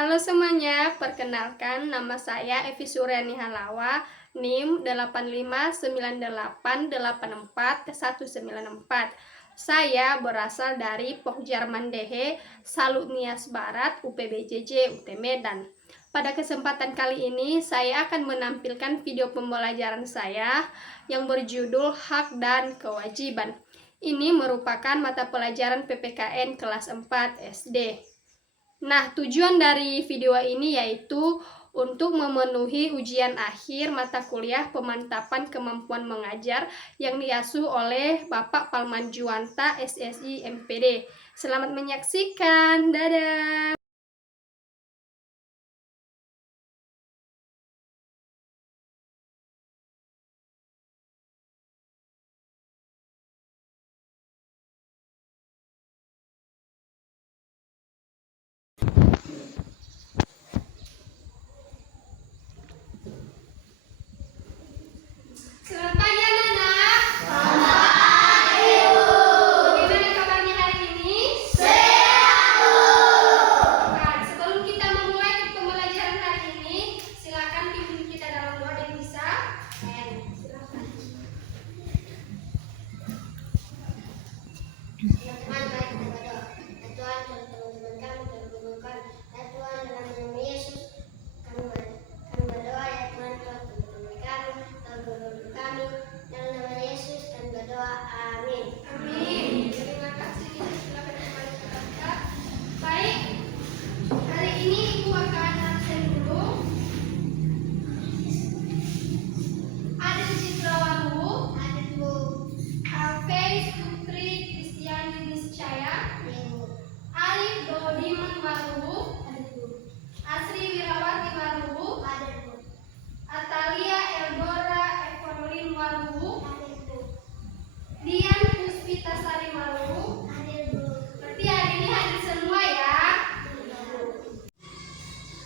Halo semuanya, perkenalkan nama saya Evi Suryani Halawa, NIM 8598848194. Saya berasal dari Pokjar Mandehe, Salut Nias Barat, UPBJJ, UT Medan. Pada kesempatan kali ini, saya akan menampilkan video pembelajaran saya yang berjudul Hak dan Kewajiban. Ini merupakan mata pelajaran PPKN kelas 4 SD. Nah, tujuan dari video ini yaitu untuk memenuhi ujian akhir mata kuliah pemantapan kemampuan mengajar yang diasuh oleh Bapak Palman Juwanta, SSI MPD. Selamat menyaksikan, dadah! Selamat pagi anak-anak. Selamat pagi, Bu. Bagaimana kabarnya hari ini? Sehat, Bu. Nah, sebelum kita memulai pembelajaran hari ini, silakan pimpin kita dalam doa dan bisa. Silakan. Teman-teman, baik kita berdoa. Ya Tuhan, teman-teman kami terhubungkan. Ya Tuhan, dalam nama Yesus, kami berdoa. Ya Tuhan, teman-teman kami, guru kami, dalam nama Yesus kami berdoa. Amin. Amin. Terima kasih. Silakan kembali ke tempat. Baik. Hari ini Ibu akan absen dulu. Adit Citrawaru, Adit, Bu. Alfeis Putri Kristiani Niscaya, Ya, Bu. Arif Dodiman Waru, Adit, Bu. Asri Wirawati Waru, Adit, Bu. Atalia Eldora Evelyn Waru, Adit, Bu. Dian Puspitasari Waru. Adit, Bu. Berarti hari ini hadir semua ya. Ya, Bu.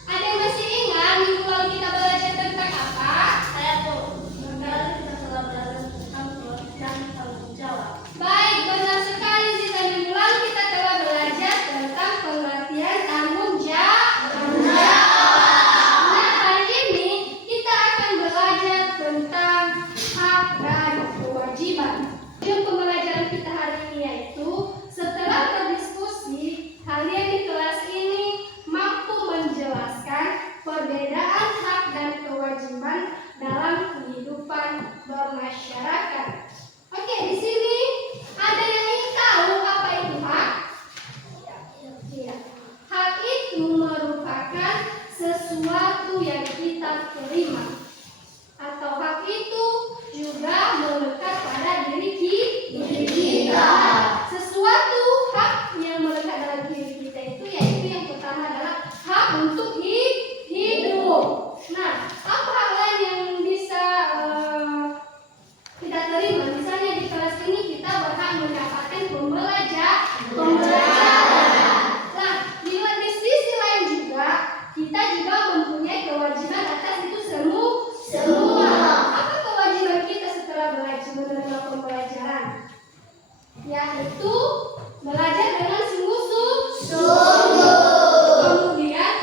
Ada yang masih ingat minggu lalu kita belajar tentang apa? Saya, Bu. Kita telah belajar tentang dan tanggung jawab. Baik, benar sekali. Sisa minggu lalu kita telah belajar tentang pengertian tanggung jawab. Nah, hari ini kita akan belajar tentang hak dan kewajiban. Tujuan pembelajaran kita hari ini yaitu setelah berdiskusi, kalian di kelas ini mampu menjelaskan perbedaan hak dan kewajiban dalam kehidupan bermasyarakat. Oke, di sini ada yang ingin tahu apa itu hak? Iya. Hak itu merupakan sesuatu yang kita terima, atau hak itu juga melekat pada diri kita. Sesuatu hak yang melekat dalam diri kita itu yaitu yang pertama adalah hak untuk hidup. Nah, apa hak lain yang bisa kita terima? Misalnya di kelas ini kita berhak mendapatkan pembelajaran. Nah, di sisi lain juga kita juga mempunyai kewajiban atas itu semua. Apa kewajiban kita setelah menerima pembelajaran? Yaitu belajar dengan sungguh-sungguh. Kemudian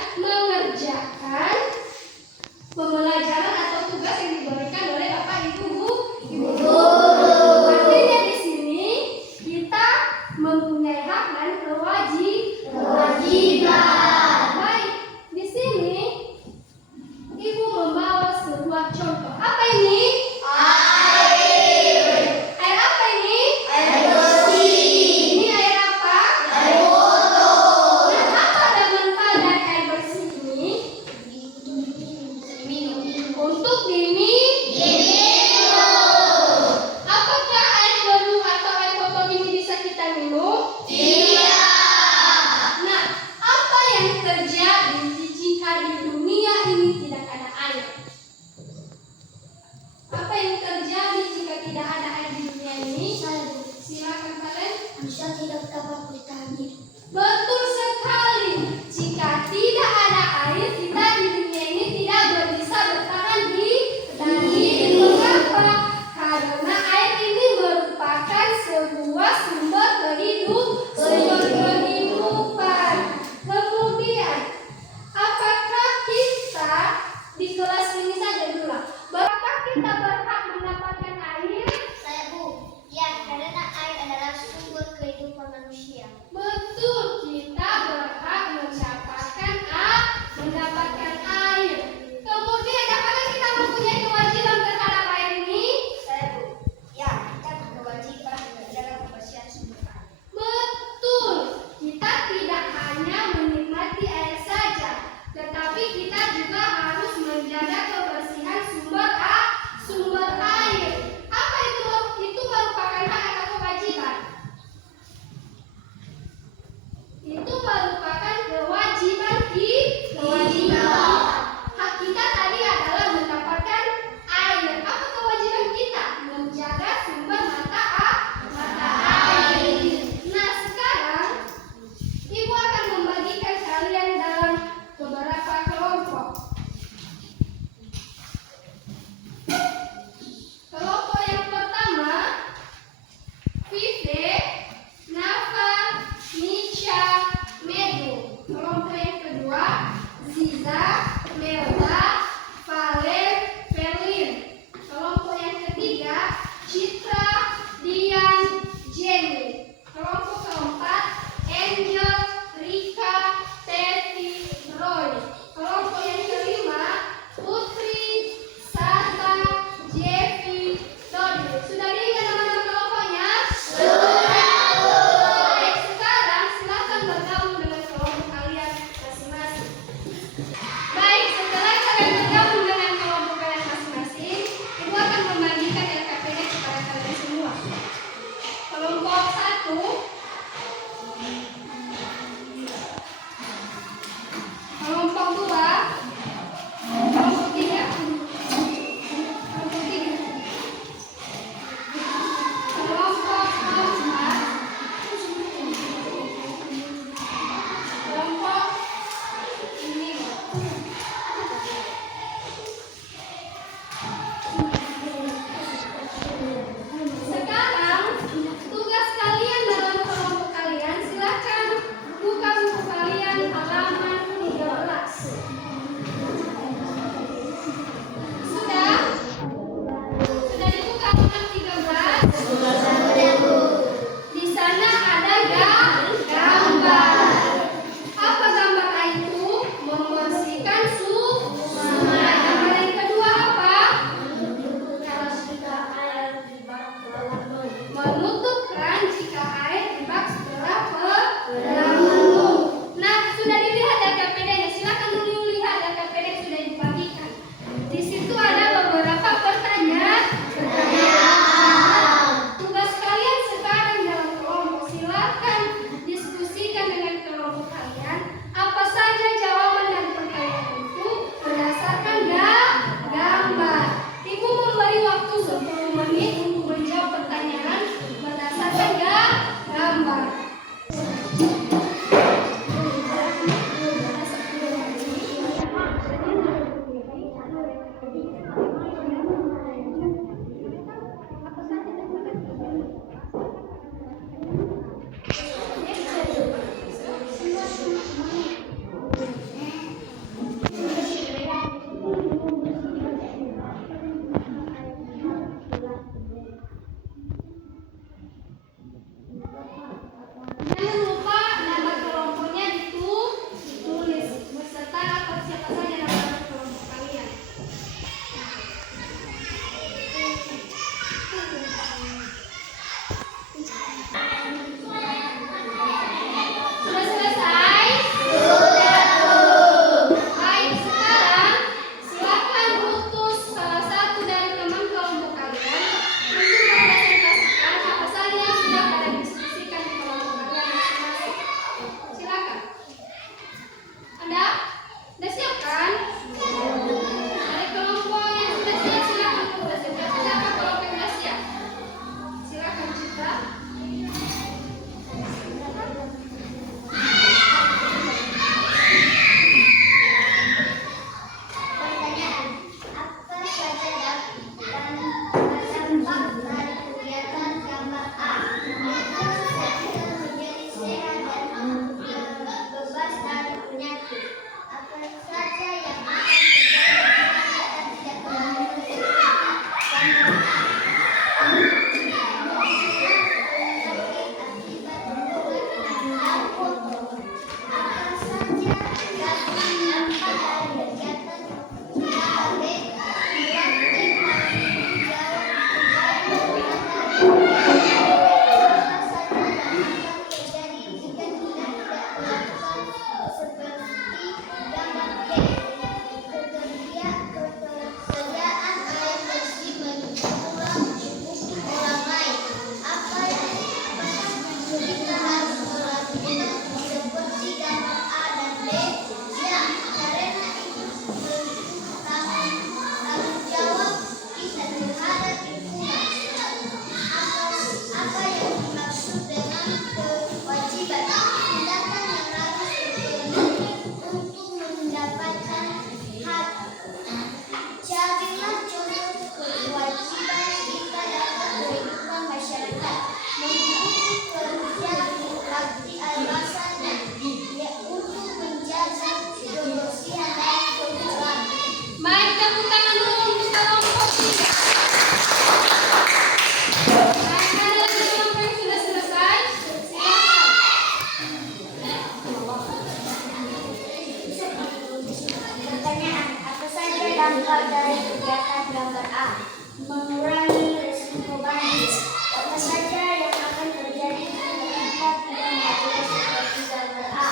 Dampak dari kegiatan gambar A. Mengurangi risiko banjir. Apa saja yang akan terjadi jika tidak melakukan seperti gambar A?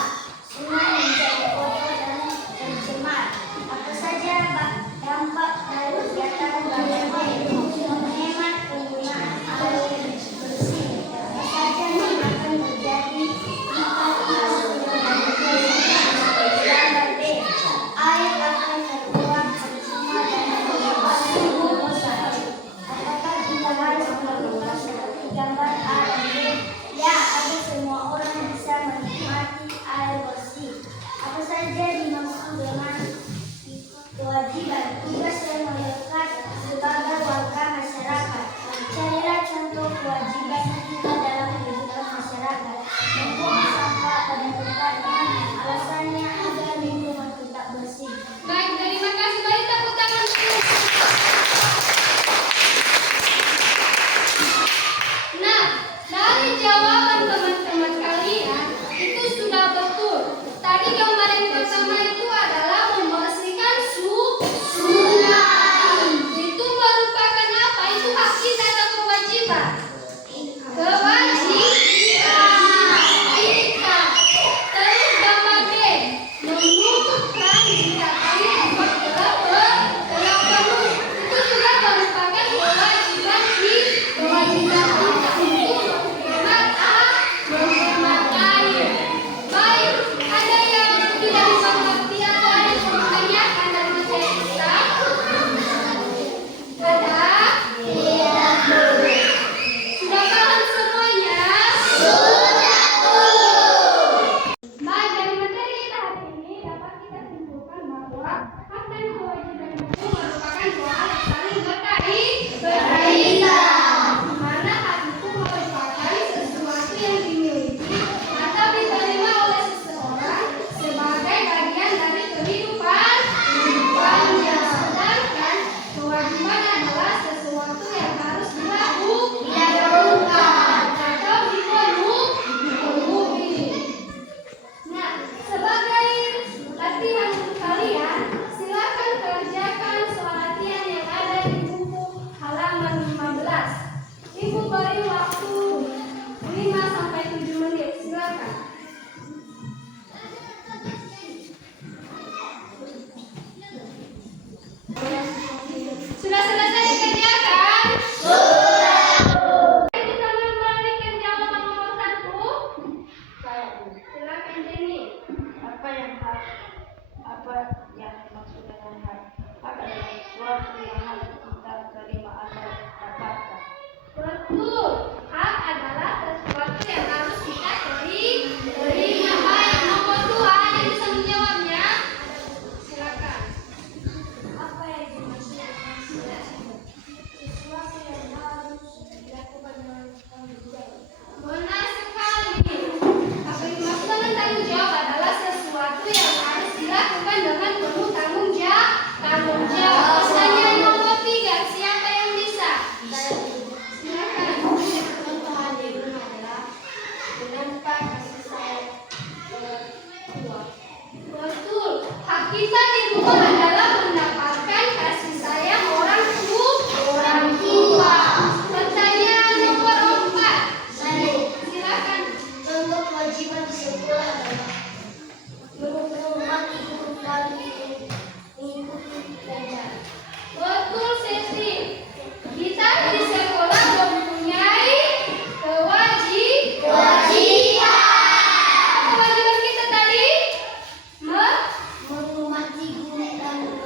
Sungai menjadi kotor dan tercemar. Apa saja dampak dari kegiatan gambar B? Menghemat penggunaan air bersih. Apa saja yang akan terjadi jika tidak melakukan gambar B? Air akan terbuang tercemar dan menyebabkan kerusakan. Apakah kita harus melakukan seperti gambar A dan B? Ya, agar semua orang bisa menikmati air bersih. Apa saja dimaksud dengan kewajiban tugas yang melekat sebagai warga masyarakat? Carilah contoh kewajiban kita dalam kehidupan masyarakat. Membuang sampah pada tempatnya, alasannya agar lingkungan tetap bersih. Baik, terima kasih. Beri tepuk tangan. Nah, dari jawaban teman-teman kalian itu sudah betul. Tadi gambar yang pertama itu adalah membersihkan sungai. Itu merupakan apa? Itu hak kita atau kewajiban? Kewajiban kita. Terus gambar B, menutupkan jika kali dibuat gelap penuh. Itu juga merupakan kewajiban kita untuk menghemat air. Baik, ada yang tidak bisa mengerti atau ada yang mau ditanyakan dari materi kita? Ada? Sudah paham semuanya? Baik, dari materi kita hari ini dapat kita simpulkan bahwa hak dan kewajiban itu merupakan dua hal yang saling berkaitan. Di mana hak itu merupakan sesuatu yang dimiliki atau diterima oleh seseorang sebagai bagian dari kehidupannya. Sedangkan kewajiban adalah sesuatu yang harus dilakukan atau dipenuhi. Nah, sebagai latihan untuk kalian, silakan kerjakan soal latihan yang ada di buku halaman 15. Ibu beri waktu 5-7 menit. Silakan. Sudah selesai dikerjakan? Bisa memberikan jawaban nomor 1? Silakan Jenny. Apa yang dimaksud dengan hak? Hak adalah sesuatu yang harus kita terima atau dapatkan. Betul. Hak adalah sesuatu yang harus kita terima. Baik, nomor 2 yang bisa menjawabnya? Silakan. Apa yang dimaksud dengan sesuatu yang harus dilakukan dengan tanggung jawab? Benar sekali. Apa yang dimaksud dengan tanggung jawab adalah sesuatu yang harus dilakukan dengan penuh tanggung jawab. Pertanyaan nomor 3, siapa yang bisa? Silakan. Contoh hal di rumah adalah menampak kasih sayang tua. Betul. Hak kita di rumah adalah mendapatkan kasih sayang orang tua. Pertanyaan nomor 4. Silakan. Contoh kewajiban di sekolah adalah menghormati guru dan mengikuti pelajaran. Betul, Sesi. Kita di sekolah mempunyai kewajiban. Apa kewajiban kita tadi? Menghormati guru dan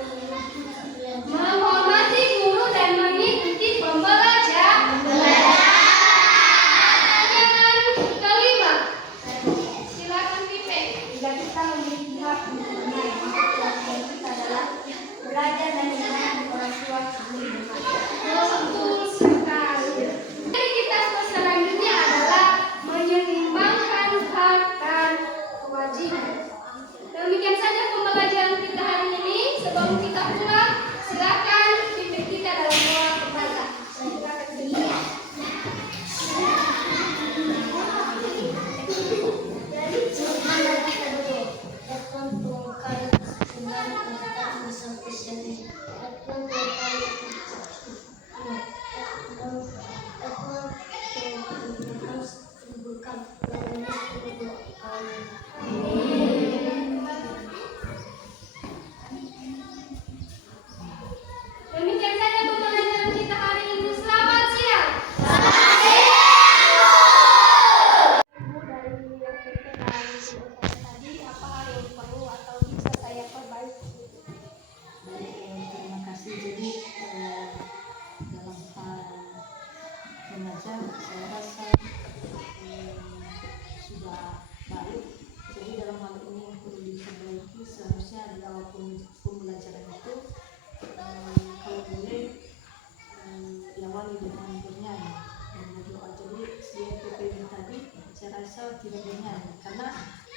tidak bernyanyi, karena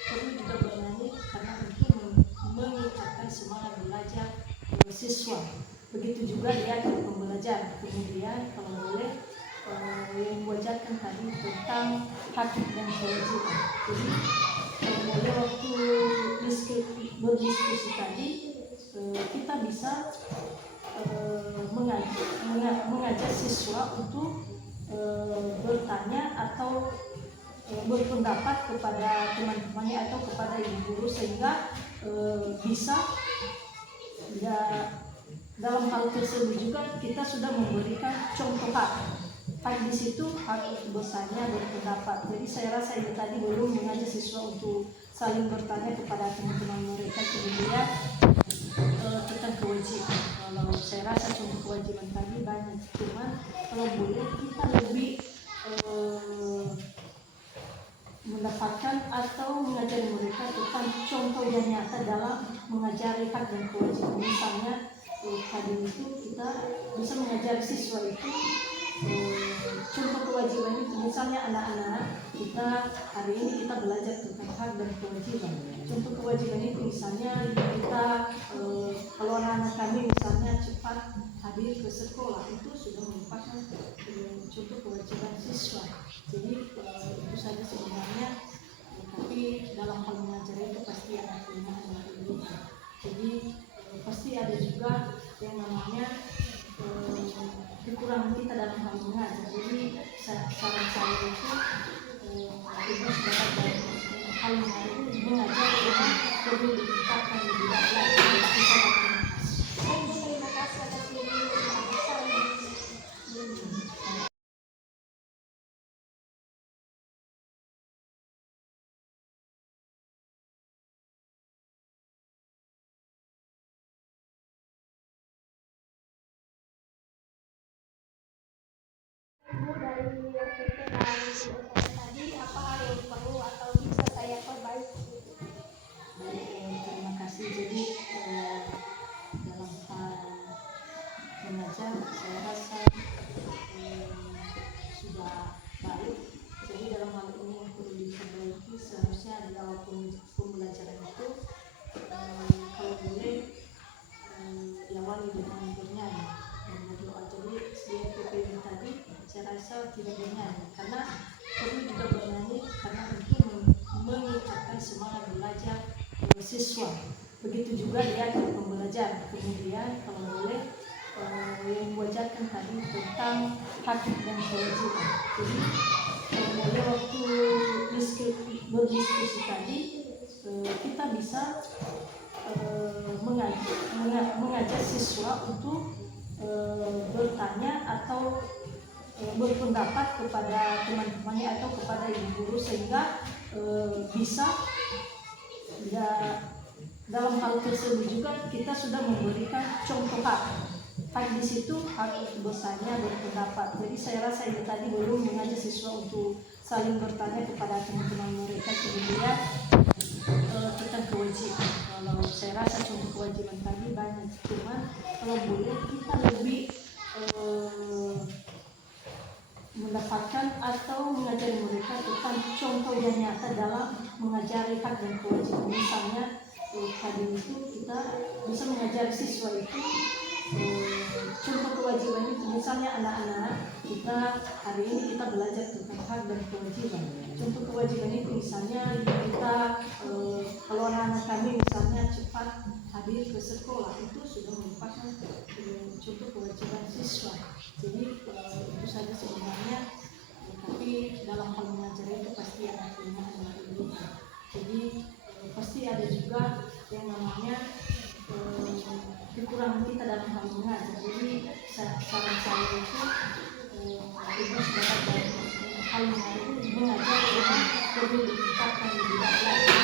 perlu juga bernyanyi karena untuk meningkatkan semangat belajar siswa. Begitu juga dia pembelajaran. Kemudian kalau boleh yang diajarkan tadi tentang hak dan kewajiban. Jadi kalau boleh waktu berdiskusi tadi kita bisa mengajak siswa untuk bertanya atau berpendapat kepada teman-temannya atau kepada ibu guru, sehingga bisa ya, dalam hal tersebut juga kita sudah memberikan contoh hak di situ, hak besarnya berpendapat. Jadi saya rasa ini tadi belum mengajak siswa untuk saling bertanya kepada teman-teman mereka. Kemudian tentang kewajiban, kalau saya rasa contoh kewajiban tadi banyak, cuma kalau boleh kita lebih mendapatkan atau mengajari mereka tentang contoh yang nyata dalam mengajari hak dan kewajiban. Misalnya tadi itu kita bisa mengajari siswa itu contoh kewajiban itu, misalnya anak-anak kita hari ini kita belajar tentang hak dan kewajiban. Contoh kewajiban itu misalnya kita kalau anak-anak kami misalnya cepat hadir ke sekolah, itu sudah merupakan contoh kewajiban siswa. Jadi itu saja sebenarnya, tapi dalam hal mengajar itu pasti ada kelemahan. Jadi pasti ada juga yang namanya kekurangan kita dalam hal mengajar. Jadi saran saya itu kita sebagai dalam hal mengajar yang perlu ditingkatkan lebih lagi. Terima kasih atas dari RPT dan tadi, apa hal yang perlu atau bisa saya perbaiki? Terima kasih. Jadi dalam hal mengajar saya rasa sudah baik. Jadi dalam hal ini yang perlu diperbaiki seharusnya di awal pembelajaran itu kalau boleh diawali dengan bernyanyi dan berdoa. Jadi di FPP tadi saya rasa tidak bernyanyi, karena perlu juga bernyanyi karena untuk meningkatkan semangat belajar siswa. Begitu juga dia pembelajaran. Kemudian kalau boleh yang diajarkan tadi tentang hak dan kewajiban. Jadi kalau boleh waktu berdiskusi tadi kita bisa mengajak siswa untuk bertanya atau berpendapat kepada teman-temannya atau kepada ibu guru, sehingga bisa ya, dalam hal tersebut juga kita sudah memberikan contoh hak di situ, hak besarnya berpendapat. Jadi saya rasa ini tadi belum mengajak siswa untuk saling bertanya kepada teman-teman mereka. Kemudian tentang kewajiban, kalau saya rasa contoh kewajiban tadi banyak, cuma kalau boleh kita lebih mendapatkan atau mengajari mereka tentang contoh yang nyata dalam mengajari hak dan kewajiban. Misalnya tadi itu kita bisa mengajari siswa itu contoh kewajiban itu, misalnya anak-anak kita hari ini kita belajar tentang hak dan kewajiban. Contoh kewajiban itu misalnya kita kalau anak-anak kami misalnya cepat hadir ke sekolah, itu sudah merupakan contoh kewajiban siswa. Jadi itu saja sebenarnya, tapi dalam hal mengajar itu pasti ada kelemahan. Jadi pasti ada juga yang namanya kekurangan kita dalam hal mengajar. Jadi saran saya itu kita sebagai dalam hal mengajar yang perlu ditingkatkan lebih lagi.